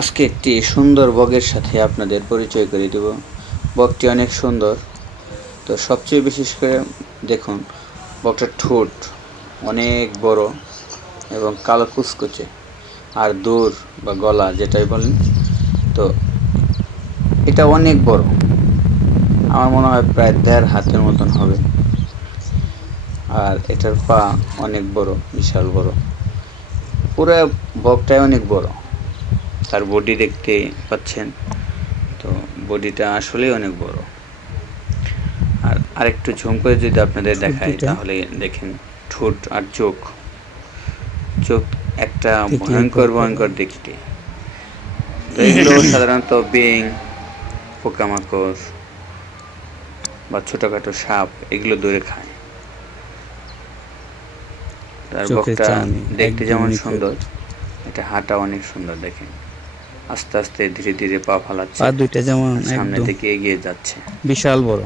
আজকে একটি সুন্দর বগের সাথে আপনাদের পরিচয় করে দেব। বগটি অনেক সুন্দর। তো সবচেয়ে বিশেষ করে দেখুন, বগটার ঠোঁট অনেক বড় এবং কালো কুচকুচে, আর দৌড় বা গলা যেটাই বলেন, তো এটা অনেক বড়। আমার মনে হয় প্রায় 1.5 হাতের মতন হবে। আর এটার পা অনেক বড়, বিশাল বড়। পুরো বগটাই অনেক বড়। তার বডি দেখতে পাচ্ছেন, তো বডিটা আসলেই অনেক বড়। আর আরেকটু ঝুম করে যদি আপনাদের ঠোঁট দেখাই, দুটা তাহলে দেখেন ঠোঁট আর চোখ, চোখ একটা দেখলেই ভয়ঙ্কর ভয় করে। ভয়ঙ্কর দেখতে। তো এগুলো সাধারণত ব্যাঙ, পোকামাকড় বা ছোটোখাটো সাপ এগুলো ধরে খায়। তার চোখের বকটা চাউনি দেখতে একদম যেমন নিখুঁত। সুন্দর, এটা হাঁটা অনেক সুন্দর। দেখেন আস্তে আস্তে ধীরে ধীরে পা পা ফালাচ্ছে দুইটা যেমন আর সামনের একদম দিকে এগিয়ে যাচ্ছে। বিশাল বড়।